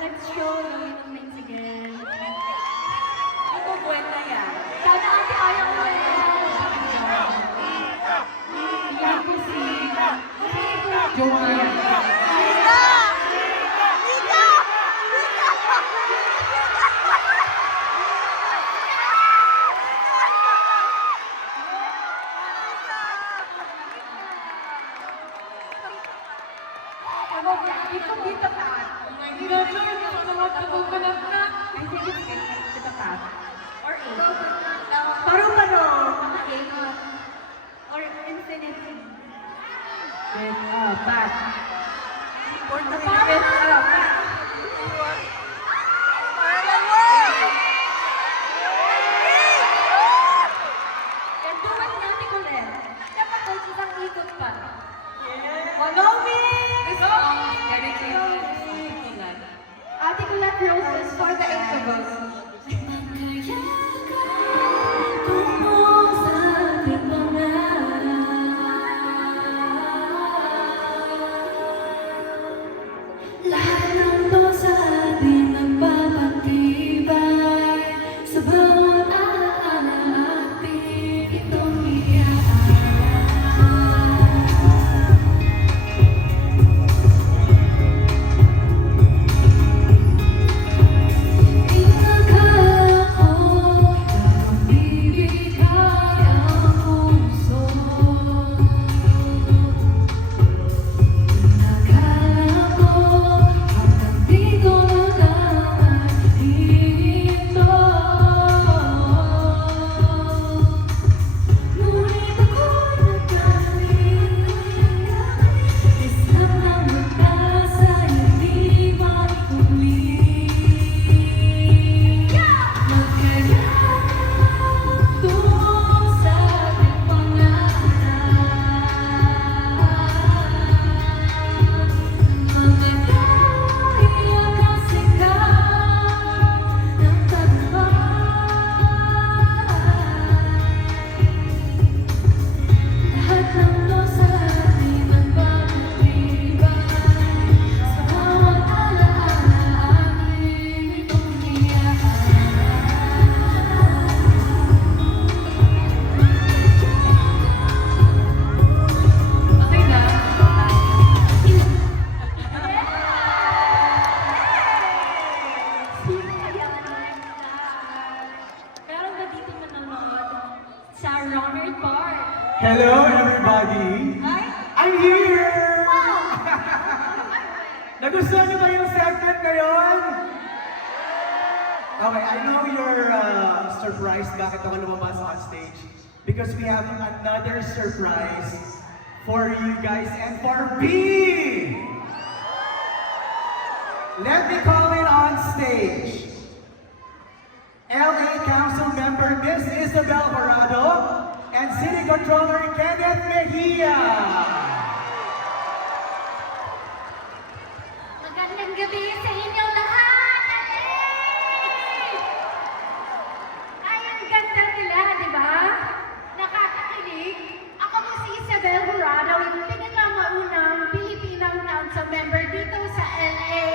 let's show the little things again. Hindi ko kwenta yan. Sana ate ayaw mo yan. Hindi ko si Joanne. Ikaw dito ka. Hindi na ito yung kasalat na kukulat na. I think it's dito ka. Or A. Paru-paro. Mga A. Or infinity. With back. Or the with back. Gantuan natin ulit. Dapat ko isang ikot pa. Manomi! Ate Kulat roses for the 8 of us. Sa Ronald Park. Hello, everybody. Hi. I'm here. Wow! Nagustuhan niyo ba yung segment ngayon? Okay, I know you're surprised bakit ako lumabas on stage. Because we have another surprise for you guys and for B! Let me call in on stage LA Council Member Miss Isabel Horado and City Controller Kenneth Mejia. Magandang gabi sa inyo lahat! Ay, ang ganda nila, di ba? Nakakakilig. Ako po si Isabel Horado, yung pinakamaunang Filipinang Council Member dito sa LA.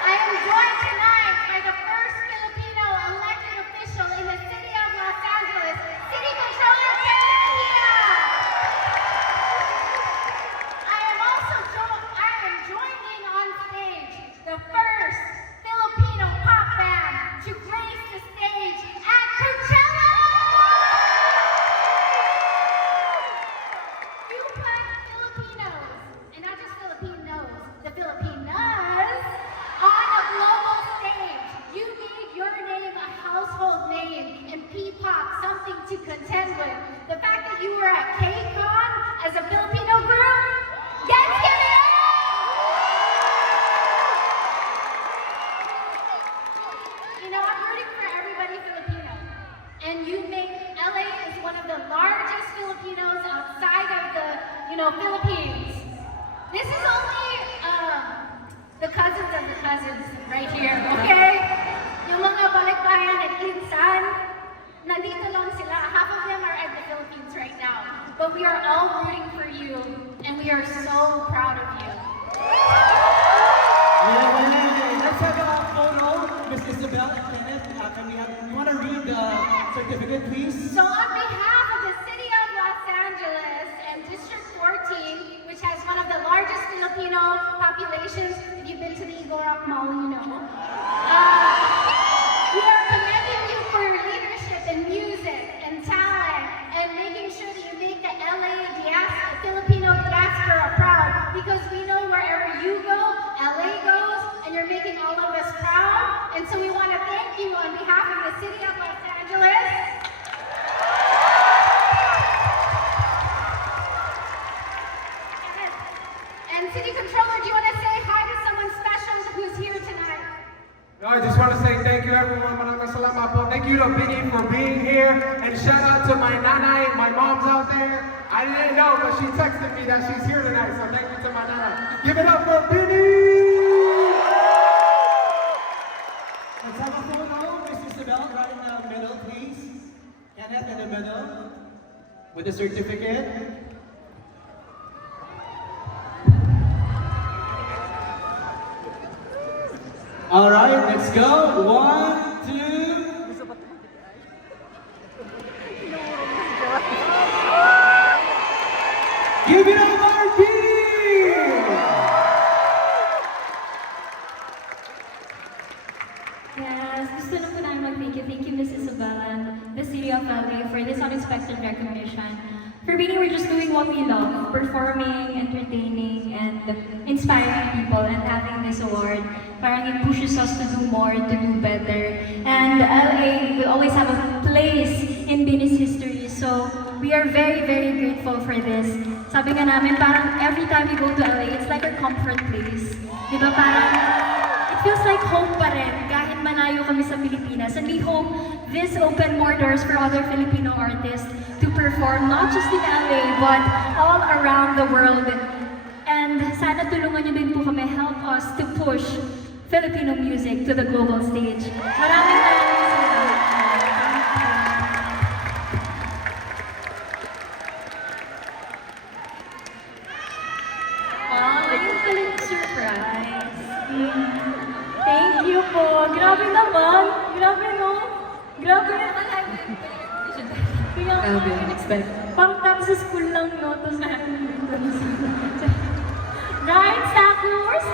I am joined tonight by the first Filipino elected official in the city of Los Angeles, City Controller Kenneth Mejia. I am joined populations. If you've been to the Eagle Rock Mall, you know. We are commending you for your leadership in music and talent and making sure that you make the Filipino diaspora proud, because we know wherever you go, LA goes, and you're making all of us proud. And so we want to thank you on behalf of the City of Los Angeles. And City Controller, do you want to say hi to someone special who's here tonight? No, I just want to say thank you everyone. Maraming salamat po. Thank you to Biggie for being here. And shout out to my nanay, my mom's out there. I didn't know, but she texted me that she's here tonight. So thank you to my nanay. Give it up for Biggie! Let's have a photo. Miss Isabel, right in the middle, please. Kenneth in the middle. With the certificate. All right, let's go. 1, 2. Give it up, RP! Yes, gusto lang po namin mag-thank you. Thank you, Ms. Isabel and the City of LA for this unexpected recognition. For being, we're just doing what we love, performing, entertaining, and inspiring people, and having this award. Parang it pushes us to do more, to do better. And LA will always have a place in Bini's history. So we are very, very grateful for this. Sabi nga namin, parang every time we go to LA, it's like our comfort place. Di ba parang, it feels like home pa rin, kahit malayo kami sa Pilipinas. And we hope this open more doors for other Filipino artists to perform, not just in LA, but all around the world. And sana tulungan niyo din po kami, help us to push Filipino music to the global stage. Maraming salamat. Wow, ayun pala yung surprise. Thank you po. Grabe naman. Grabe, no? Grabe. Grabe, expect. Pang sa school lang, no? Tapos right, Sakurs?